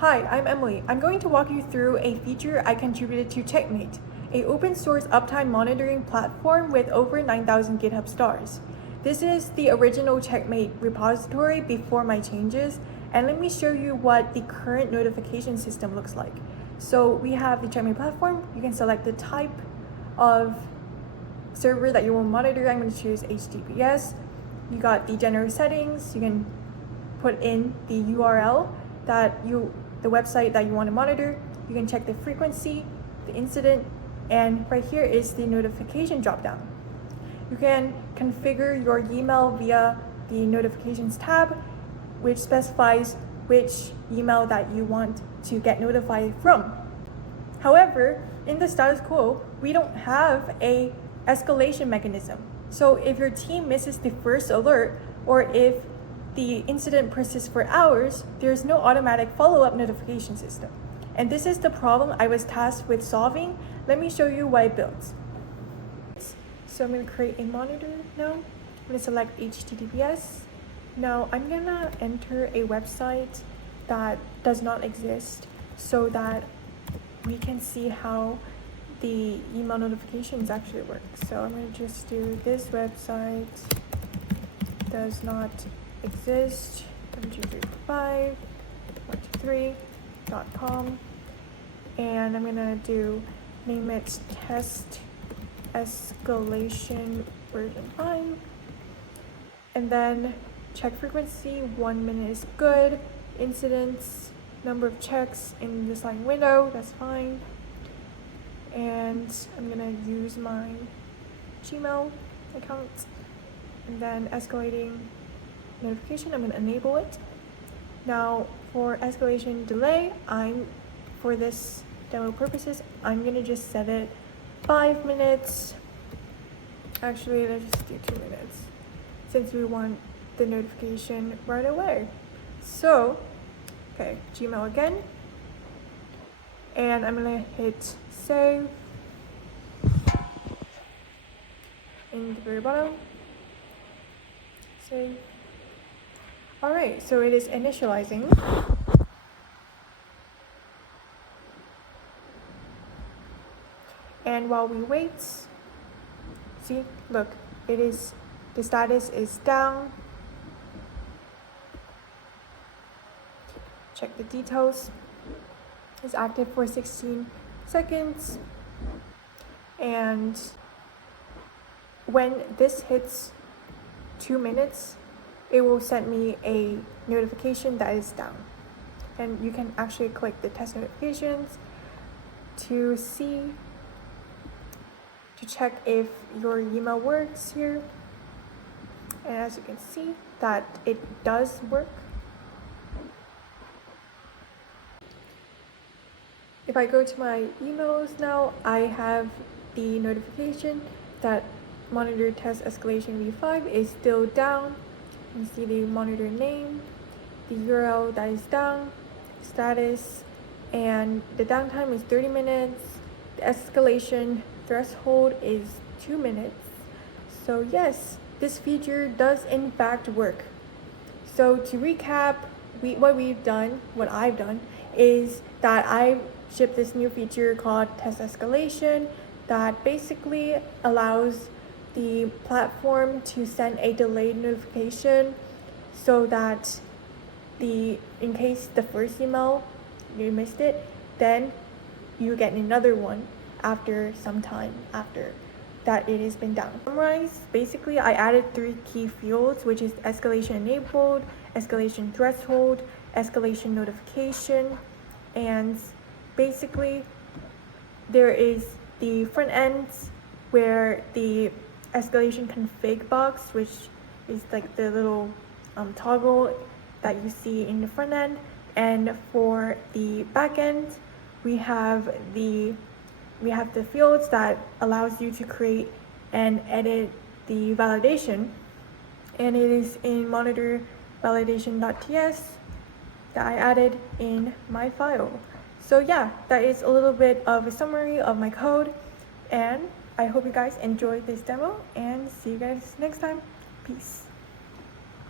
Hi, I'm Emily. I'm going to walk you through a feature I contributed to Checkmate, an open source uptime monitoring platform with over 9,000 GitHub stars. This is the original Checkmate repository before my changes, and let me show you what the current notification system looks like. So we have the Checkmate platform. You can select the type of server that you will monitor. I'm going to choose HTTPS. You got the general settings. You can put in the URL the website that you want to monitor. You can check the frequency, the incident, and right here is the notification dropdown. You can configure your email via the notifications tab, which specifies which email that you want to get notified from. However, in the status quo, we don't have a escalation mechanism. So if your team misses the first alert, or if the incident persists for hours, there's no automatic follow-up notification system. And this is the problem I was tasked with solving. Let me show you what I built. So I'm going to create a monitor now. I'm going to select HTTPS. Now I'm going to enter a website that does not exist so that we can see how the email notifications actually work. So I'm going to just do this website does not exist 123.5.123.com, and I'm gonna name it test escalation version 5, and then check frequency 1 minute is good. Incidents, number of checks in this line window, that's fine. And I'm gonna use my Gmail account, and then escalating notification, I'm going to enable it. Now for escalation delay, for this demo purposes, I'm going to just set it 5 minutes. Actually, let's just do 2 minutes since we want the notification right away. So, okay, Gmail again, and I'm going to hit save in the very bottom. Save. Alright, so it is initializing. And while we wait, see, look, the status is down. Check the details. It's active for 16 seconds. And when this hits 2 minutes, it will send me a notification that is down. And you can actually click the test notifications to check if your email works here. And as you can see, that it does work. If I go to my emails now, I have the notification that monitor test escalation v5 is still down. You can see the monitor name, the URL that is down, status, and the downtime is 30 minutes. The escalation threshold is 2 minutes. So yes, this feature does in fact work. So to recap, what I've done is that I shipped this new feature called test escalation that basically allows the platform to send a delayed notification so that in case the first email you missed it, then you get another one after some time after that it has been down. To summarize, basically I added 3 key fields, which is escalation enabled, escalation threshold, escalation notification, and basically there is the front end where the escalation config box, which is like the little toggle that you see in the front end, and for the back end we have the fields that allows you to create and edit the validation, and it is in monitor validation.ts that I added in my file. So yeah, that is a little bit of a summary of my code, and I hope you guys enjoyed this demo, and see you guys next time. Peace.